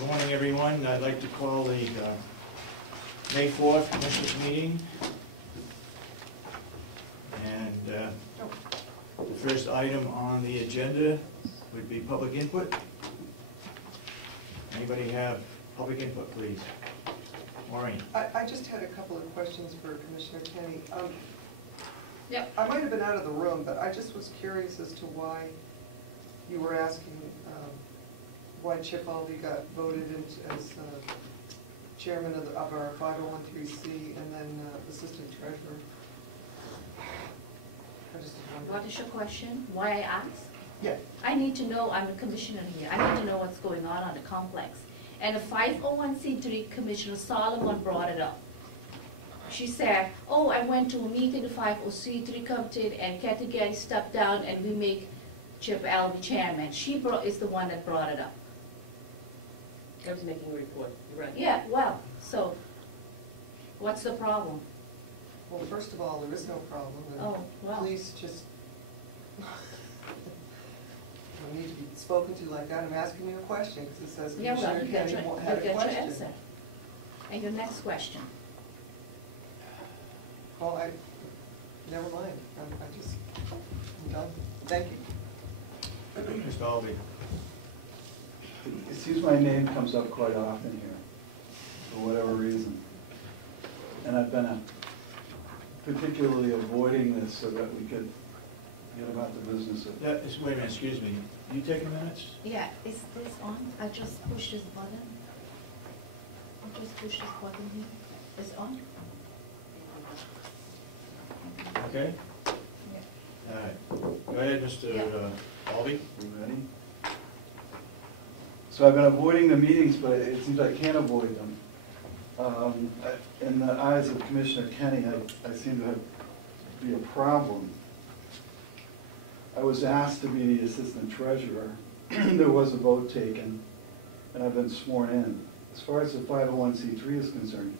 Good morning, everyone. I'd like to call the May 4th Commissioners meeting. And the first item on the agenda would be public input. Anybody have public input, please? Maureen. I just had a couple of questions for Commissioner Kenny. Yep. I might have been out of the room, but I just was curious as to why you were asking why Chip Albee got voted in as chairman of our 501(c) and then assistant treasurer. I just wondered. What is your question? Why I asked? Yeah. I need to know, I'm a commissioner here, I need to know what's going on the complex. And the 501(c)(3) Commissioner Solomon brought it up. She said, oh, I went to a meeting, the 501(c)(3) committee, and Kathy Getty stepped down and we make Chip Albee chairman. She is the one that brought it up. I was making a report, you're right. Yeah, well, so what's the problem? Well, first of all, there is no problem. And Oh, well. please just I need to be spoken to like that. I'm asking you a question because it says Yeah, well, Commissioner you get Kenny your, had you a get your question. answer. And your next question. Well, never mind. I'm done. Thank you. Mr. Albee. It seems my name comes up quite often here, for whatever reason. And I've been particularly avoiding this so that we could get about the business of... Wait a minute, excuse me. You taking minutes? Yeah, is this on? I just push this button. I just push this button here. It's on? Okay. Yeah. All right. Go ahead, Mr. Albee. You ready? So I've been avoiding the meetings, but it seems I can't avoid them. In the eyes of Commissioner Kenny, I seem to be a problem. I was asked to be the assistant treasurer. There was a vote taken, and I've been sworn in. As far as the 501(c)(3) is concerned,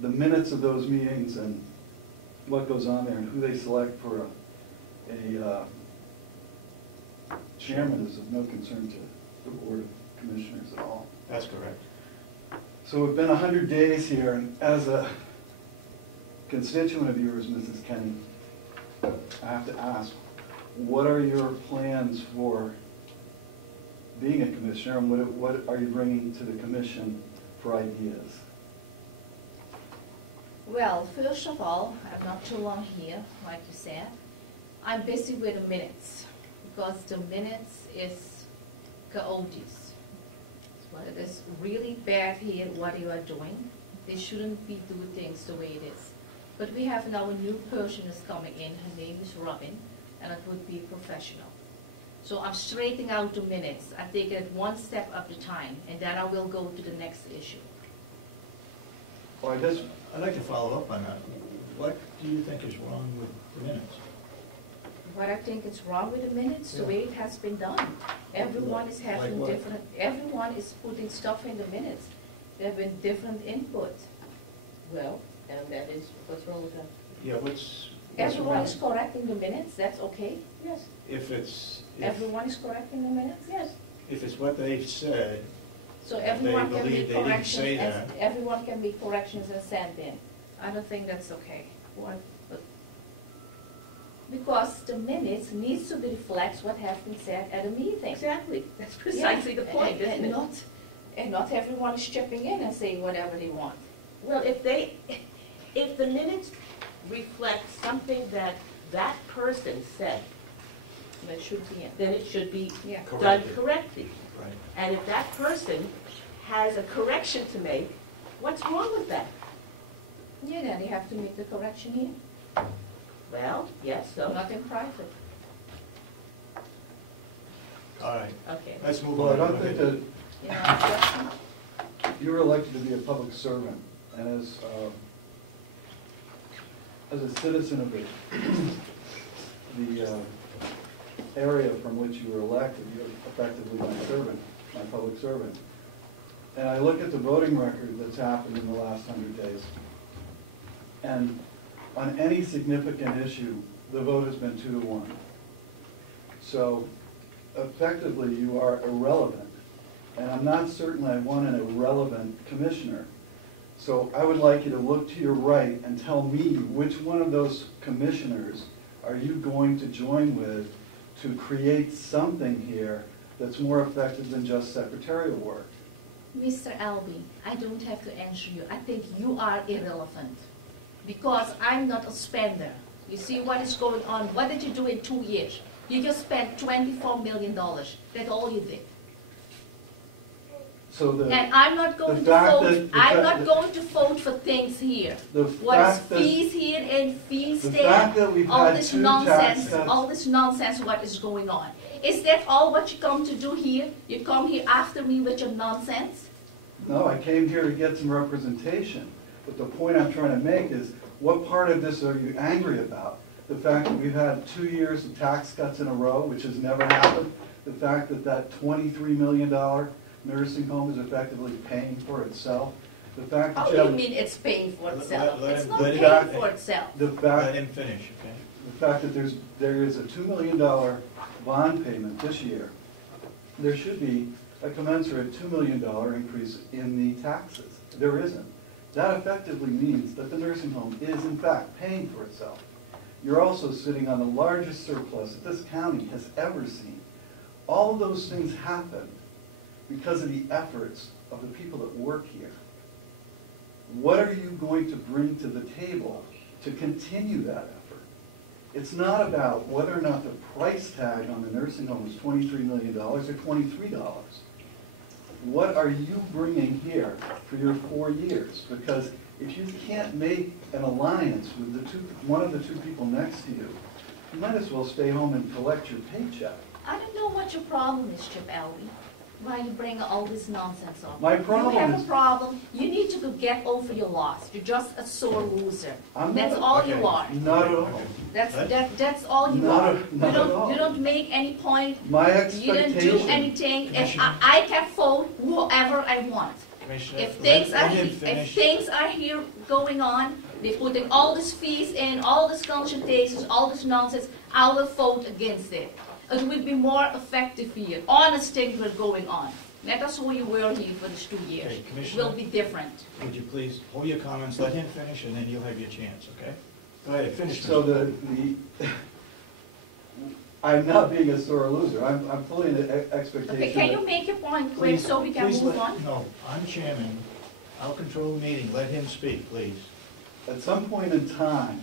the minutes of those meetings and what goes on there and who they select for a chairman is of no concern to the Board of Commissioners at all. That's correct. So it's been 100 days here, and as a constituent of yours, Mrs. Kenny, I have to ask, what are your plans for being a commissioner, and what are you bringing to the commission for ideas? Well, first of all, I'm not too long here, like you said. I'm busy with the minutes, because the minutes is chaotic. It is really bad here what you are doing. They shouldn't be doing things the way it is. But we have now a new person is coming in. Her name is Robin, and it would be professional. So I'm straightening out the minutes. I take it one step at a time, and then I will go to the next issue. Well, I guess I'd like to follow up on that. What do you think is wrong with the minutes? What I think is wrong with the minutes, the way it has been done. Everyone is having Like what? different, everyone is putting stuff in the minutes. There have been different input. Well, and that is, what's wrong with that? Yeah, what's Everyone wrong? is correcting the minutes, that's okay? Yes. If Everyone is correcting the minutes? Yes. if it's what they've said, So If everyone they can believe be they didn't say corrections, that. everyone can be corrections and sent in. I don't think that's okay. Why? But because the minutes needs to reflect what has been said at a meeting. Exactly. That's precisely Yeah, the point, isn't it? And not everyone is chipping in and saying whatever they want. Well, if the minutes reflect something that that person said, That should be in. then it should be Yeah. done Corrected. correctly. right? And if that person has a correction to make, what's wrong with that? Yeah, then you have to make the correction here, Well, yes, so, not in private. All right, okay. let's move well, on. I don't think that You know, correction. you were elected to be a public servant, and as a citizen of the area from which you were elected, you're effectively my public servant. And I look at the voting record that's happened in the last 100 days, and on any significant issue, the vote has been 2-1. So effectively, you are irrelevant and I'm not certain I want an irrelevant commissioner. So I would like you to look to your right and tell me which one of those commissioners are you going to join with to create something here that's more effective than just secretarial work. Mr. Albee, I don't have to answer you. I think you are irrelevant because I'm not a spender. You see what is going on? What did you do in 2 years? You just spent $24 million. That's all you did. So And I'm not going to vote. I'm not going to vote for things here. What is fees here and fees there? All this nonsense. All this nonsense. What is going on? Is that all what you come to do here? You come here after me with your nonsense? No, I came here to get some representation. But the point I'm trying to make is, what part of this are you angry about? The fact that we've had 2 years of tax cuts in a row, which has never happened. The fact that that $23 million nursing home is effectively paying for itself. The fact that How do you mean it's paying for itself? It's not paying for itself. Let him finish, okay? The fact that there is a $2 million bond payment this year, there should be a commensurate $2 million increase in the taxes. There isn't. That effectively means that the nursing home is in fact paying for itself. You're also sitting on the largest surplus that this county has ever seen. All of those things happen because of the efforts of the people that work here. What are you going to bring to the table to continue that effort? It's not about whether or not the price tag on the nursing home is $23 million or $23. What are you bringing here for your 4 years? Because if you can't make an alliance with one of the two people next to you, you might as well stay home and collect your paycheck. I don't know what your problem is, Chip Albee. Why you bring all this nonsense up? My problem You have is- a problem. You need to get over your loss. You're just a sore loser. I'm That's not- all okay. you are. Not at all. That's all you Not are. at- not at all. You don't make any point. My You didn't do expectation, anything. If Commissioner. I can vote whoever I want. Commissioner, If things let are him if finish. things are here going on, they're putting all these fees in, all these consultations, all this nonsense, I will vote against it. It will be more effective here. Honest things were going on. Let us who you were here for these 2 years. Okay, It Commissioner. will be different. Would you please hold your comments, let him finish, and then you'll have your chance, okay? Go ahead, finish. so Commissioner. I'm not being a sore loser. I'm fully in the expectation. Okay, can you that- make your point quick so we can Please move let- on? No, I'm chairman. I'll control the meeting. Let him speak, please. At some point in time,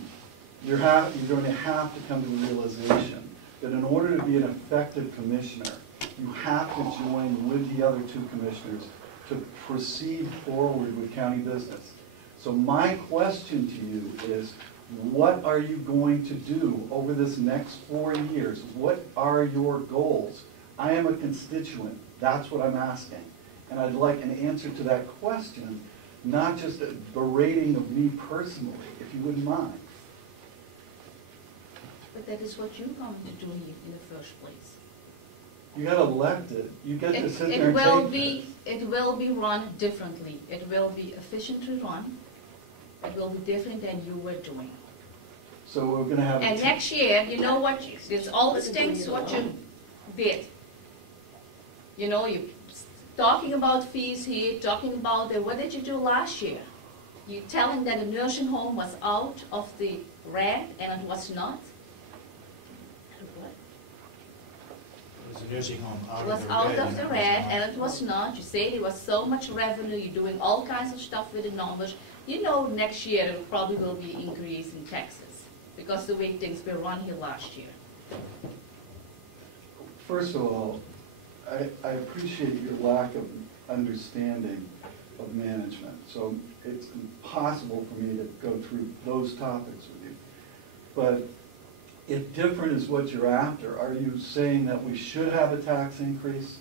you're going to have to come to the realization that in order to be an effective commissioner, you have to join with the other two commissioners to proceed forward with county business. So my question to you is, what are you going to do over this next 4 years? What are your goals? I am a constituent. That's what I'm asking. And I'd like an answer to that question, not just a berating of me personally, if you wouldn't mind. But that is what you're going to do here in the first place. You got elected. You get to sit there It and will take be, it will be run differently. It will be efficiently run. It will be different than you were doing. So we're going to have. And next year, you know what, there's all these things what you did. You know, you talking about fees here, talking about what did you do last year? You telling that the nursing home was out of the red and it was not? It was a nursing home out It was of the out red. of the red and it was not. You say there was so much revenue, you're doing all kinds of stuff with the numbers. You know next year it probably will be increase in taxes because the way things were run here last year. First of all, I appreciate your lack of understanding of management. So it's impossible for me to go through those topics with you. But if different is what you're after, are you saying that we should have a tax increase?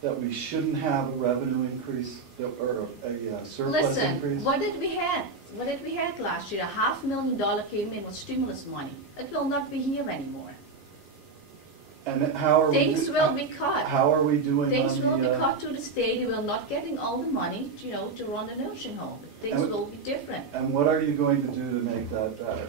That we shouldn't have a revenue increase or a surplus increase? Listen, what did we have? What did we have last year? $500,000 came in with stimulus money. It will not be here anymore. And how are we? Things will be cut. How are we doing Things on the? will be cut to the state. They will not getting all the money, you know, to run a nursing home. Things And- will be different. And what are you going to do to make that better?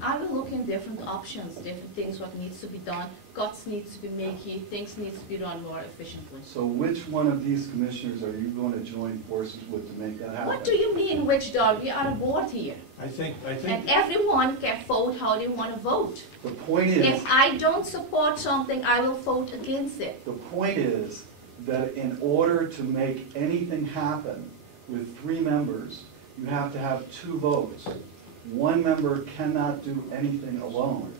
I will look in different options, different things, what needs to be done, cuts needs to be made here, things needs to be done more efficiently. So which one of these commissioners are you going to join forces with to make that happen? What do you mean, which dog? We are a board here. I think, And everyone can vote how they want to vote. The point is, If I don't support something, I will vote against it. the point is that in order to make anything happen with 3 members, you have to have 2 votes. 1 member cannot do anything alone.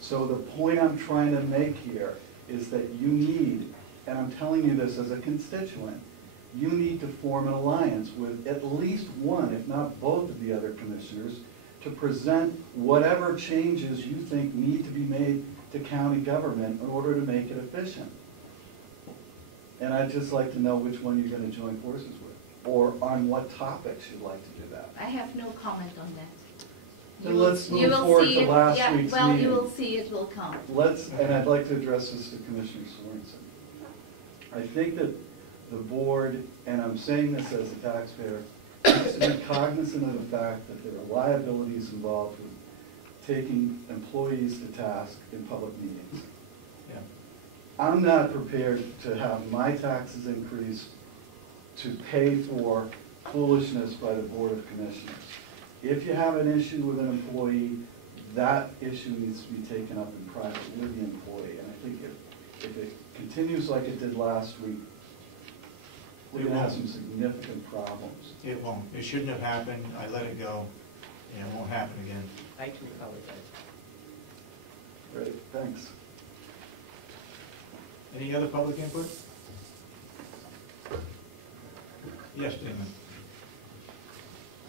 So the point I'm trying to make here is that you need, and I'm telling you this as a constituent, you need to form an alliance with at least one, if not both of the other commissioners, to present whatever changes you think need to be made to county government in order to make it efficient. And I'd just like to know which one you're going to join forces with, or on what topics you'd like to do that. I have no comment on that. Then let's You move will forward see to it- last yeah, week's well, you meeting. will see it will come. And I'd like to address this to Commissioner Sorensen. I think that the board, and I'm saying this as a taxpayer, needs to be cognizant of the fact that there are liabilities involved with taking employees to task in public meetings. yeah. I'm not prepared to have my taxes increase to pay for foolishness by the Board of Commissioners. If you have an issue with an employee, that issue needs to be taken up in private with the employee. And I think if it continues like it did last week, we're going to have some significant problems. It won't. It shouldn't have happened. I let it go, and it won't happen again. I too apologize. Great, thanks. Any other public input? Yes, Damon.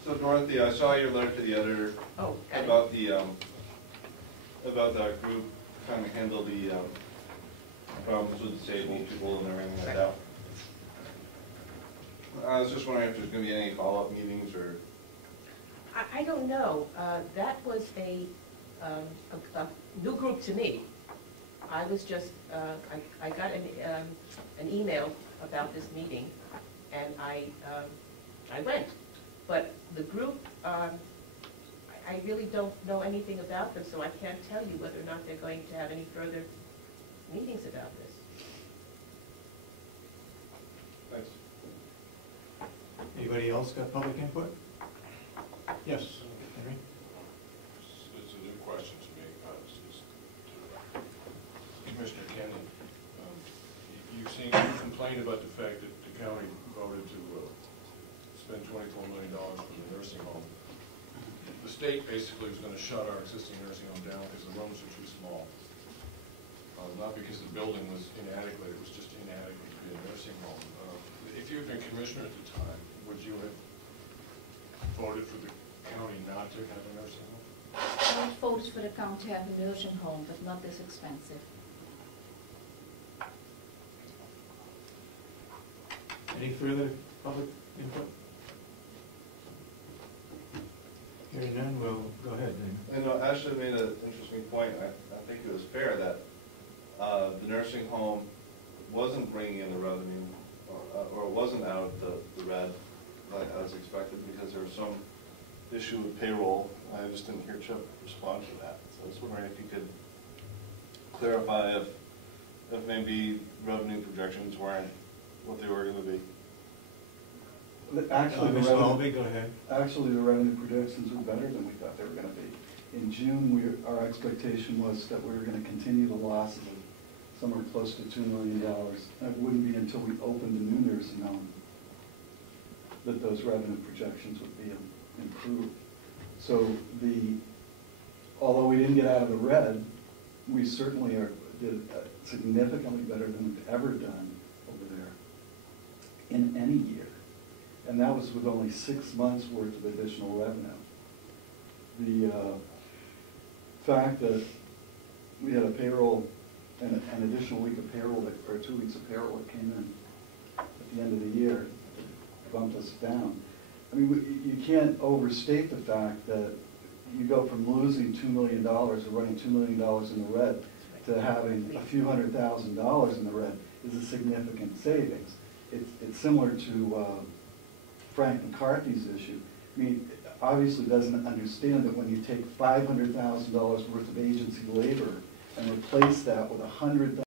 So Dorothy, I saw your letter to the editor Oh, got it. about that group trying to handle the problems with disabled people and everything like that. I was just wondering if there's going to be any follow-up meetings or. I don't know. That was a new group to me. I was just, I got an email about this meeting, and I went. But the group, I really don't know anything about them, so I can't tell you whether or not they're going to have any further meetings about this. Thanks. Anybody else got public input? Yes, Henry? It's a new question to me. It's to Commissioner Kenny. You seem to complain about the fact that the county voted to spend $24 million for the nursing home. The state basically was going to shut our existing nursing home down because the rooms are too small. Not because the building was inadequate, it was just inadequate to be a nursing home. If you had been commissioner at the time, would you have voted for the county not to have a nursing home? I would vote for the county to have a nursing home, but not this expensive. Any further public input? Hearing none, we'll go ahead, Damon. You know, Ashley made an interesting point. I think it was fair that the nursing home wasn't bringing in the revenue, or it wasn't out the red as expected, because there was some issue with payroll. I just didn't hear Chip respond to that. So I was wondering if you could clarify if maybe revenue projections weren't what they were going to be. Actually, Mr. Albee, go ahead. Actually, the revenue projections were better than we thought they were going to be. In June, our expectation was that we were going to continue the losses of somewhere close to $2 million. It wouldn't be until we opened the new nursing home that those revenue projections would be improved. So although we didn't get out of the red, we certainly did significantly better than we've ever done over there in any year. And that was with only 6 months' worth of additional revenue. The fact that we had a payroll, an additional week of payroll, or 2 weeks of payroll that came in at the end of the year, bumped us down. I mean, you can't overstate the fact that you go from losing $2 million or running $2 million in the red to having a few $100,000 in the red is a significant savings. It's similar to Frank McCarthy's issue. I mean, obviously doesn't understand that when you take $500,000 worth of agency labor and replace that with $100,000